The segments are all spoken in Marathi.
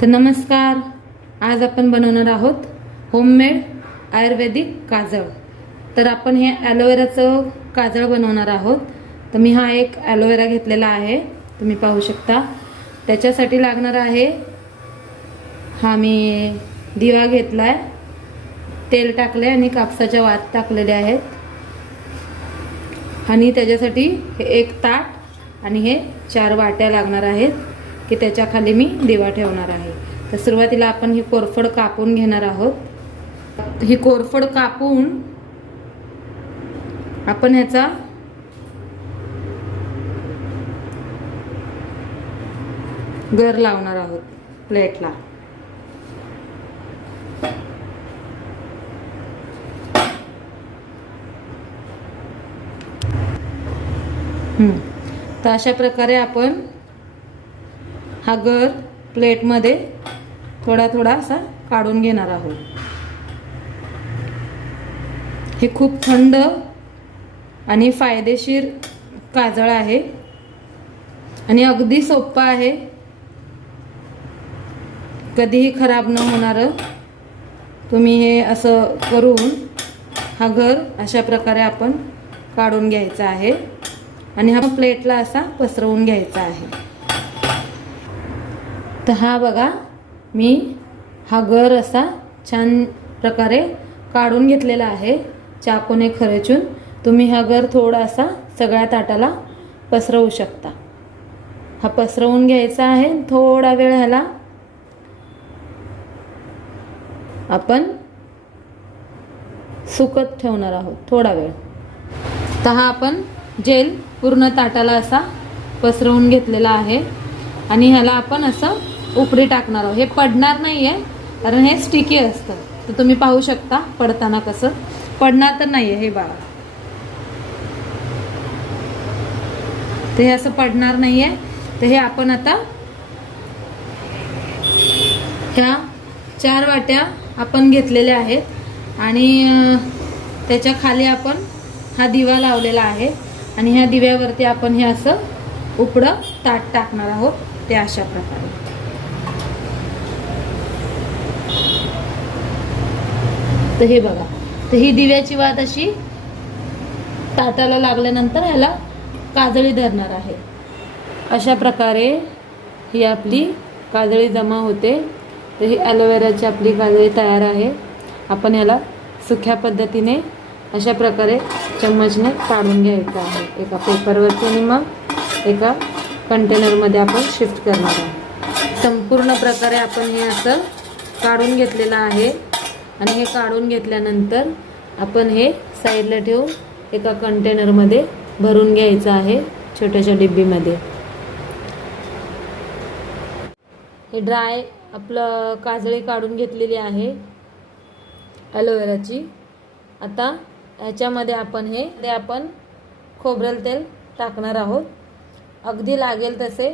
तर नमस्कार, आज आपण बनवणार आहोत होममेड आयुर्वेदिक काजळ। तर आपण हे ॲलोवेराचं काजळ बनवणार आहोत। तर मी हा एक ॲलोवेरा घेतलेला आहे, तुम्ही पाहू शकता। त्याच्यासाठी लागणार आहे हा मी दिवा घेतलाय, तेल टाकले आणि कापसाच्या वात टाकलेले आहेत, आणि त्याच्यासाठी हे एक ताट आणि हे 4 वाट्या लागणार आहेत की त्याच्या खाली मी दिवा ठेवणार आहे। तर सुरुवातीला आपण ही कोरफड कापून घेणार आहोत। ही कोरफड कापून आपण ह्याचा गर लावणार आहोत प्लेटला। तर अशा प्रकारे आपण हा गर प्लेटमध्ये थोडा थोडा असा काढून घेणार आहोत। हे खूप थंड आणि फायदेशीर काजळ आहे आणि अगदी सोपं आहे, कधीही खराब न होणारं। तुम्ही हे असं करून हा गर अशा प्रकारे आपण काढून घ्यायचा आहे आणि हा प्लेटला असा पसरवून घ्यायचा आहे। तर हा बघा, मी हा गर असा छान प्रकारे काढून घेतलेला आहे चाकूने खरचून। तुम्ही हा गर थोडासा सगळ्या ताटाला पसरवू शकता। हा पसरवून घ्यायचा आहे, थोडा वेळ ह्याला आपण सुकत ठेवणार आहोत थोडा वेळ। तर हा आपण जेल पूर्ण ताटाला असा पसरवून घेतलेला आहे आणि ह्याला आपण असं उपरी टाकणार आहोत। हे पडणार नाहीये कारण हे स्टिकी असतं। तर तुम्ही पाहू शकता पडताना कसं पडणार तर नाहीये, हे बघा। तर हे असं पडणार नाहीये। तर हे आपण आता ह्या 4 वाट्या आपण घेतलेल्या आहेत आणि त्याच्या खाली आपण हा दिवा लावलेला आहे आणि ह्या दिव्यावरती आपण हे असं उपडं ताट टाकणार आहोत, ते अशा प्रकारे। तर हे बघा, तर ही दिव्याची वात अशी ताटाला लागल्यानंतर ह्याला काजळी धरणार आहे। अशा प्रकारे ही आपली काजळी जमा होते। तर ही ॲलोवेराची आपली काजळी तयार आहे। आपण ह्याला सुक्या पद्धतीने अशा प्रकारे चम्मचने काढून घ्यायचं आहे एका पेपरवरती आणि मग एका कंटेनरमध्ये आपण शिफ्ट करणार आहोत। संपूर्ण प्रकारे आपण हे असं काढून घेतलेलं आहे आणि हे काढून घेतल्यानंतर आपण हे साईडला ठेवून एका कंटेनरमध्ये भरून घ्यायचं आहे, छोट्याशा डिब्बीमध्ये। हे ड्राय आपलं काजळी काढून घेतलेली आहे ॲलोवेराची। आता ह्याच्यामध्ये आपण खोबरेल तेल टाकणार आहोत। अगदी लागेल तसे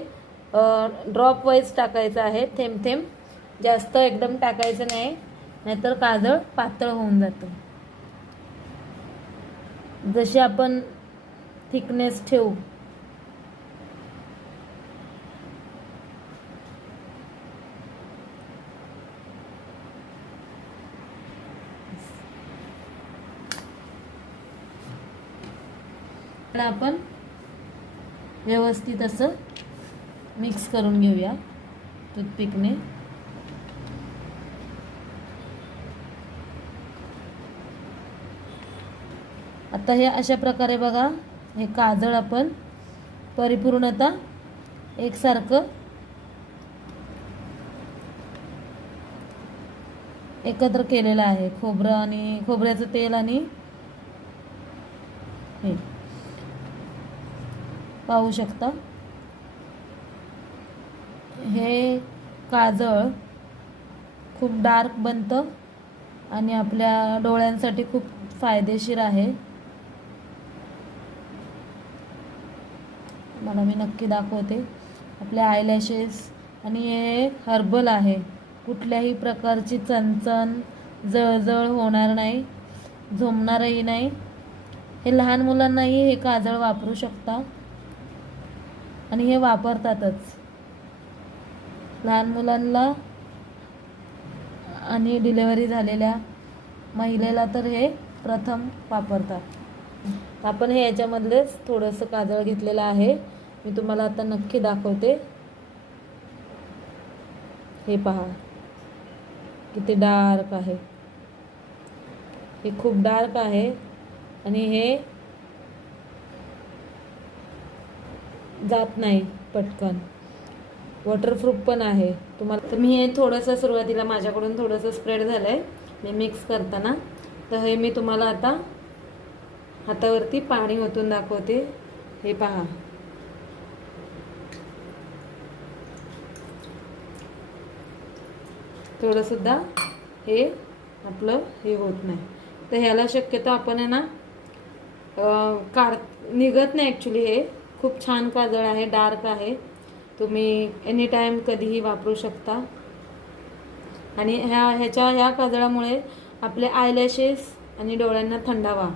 ड्रॉप वाईज टाकायचं आहे, थेंब थेंब, जास्त एकदम टाकायचं नाही, नाहीतर काजळ पातळ होऊन जातं। जशी आपण थिकनेस ठेवू आपण व्यवस्थित असं मिक्स करून घेऊया टूथपिकने। आता हे अशा प्रकारे बघा, हे काजळ आपण परिपूर्णतः एकसारखं एकत्र केलेलं आहे। खोबरं आणि खोबऱ्याचं तेल आणि हे पाहू शकता। हे काजळ खूप डार्क बनतं आणि आपल्या डोळ्यांसाठी खूप फायदेशीर आहे। मला मी नक्की दाखवते। आपल्या आयलॅशेस आणि हे हर्बल आहे, कुठल्याही प्रकारची चणचण जळजळ होणार नाही, झोमणारही नाही। हे लहान मुलांनाही हे काजळ वापरू शकता आणि हे वापरतातच। लहान मुलांना आणि डिलेवरी झालेल्या महिलेला तर हे प्रथम वापरतात. आपण हे याच्यामधलेच थोडंसं काजळ घेतलेलं आहे. मी तुम्हाला आता नक्की दाखवते. हे पहा किती डार्क आहे. हे खूप डार्क आहे आणि हे जात नाही पटकन. वॉटरप्रूफ पण आहे. तुम्हाला तर मी हे थोडंसं सुरुवातीला माझ्याकडून थोडंसं स्प्रेड झालं आहे मी मिक्स करताना. तर हे मी तुम्हाला आता हातावरती पाणी ओतून दाखवते. हे पहा थोडंसुद्धा हे आपलं हे होत नाही. तर ह्याला शक्यतो आपण आहे ना निघत नाही ॲक्च्युली. हे खूप छान काजळ आहे, डार्क आहे. तुम्ही एनी टाईम कधीही वापरू शकता. आणि ह्या काजळामुळे आपले आयलॅशेस आणि डोळ्यांना थंडावा,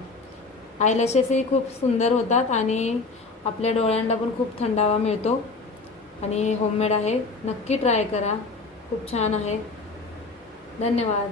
आयलॅशेसही खूप सुंदर होतात आणि आपल्या डोळ्यांना पण खूप थंडावा मिळतो. आणि होममेड आहे, नक्की ट्राय करा, खूप छान आहे. धन्यवाद.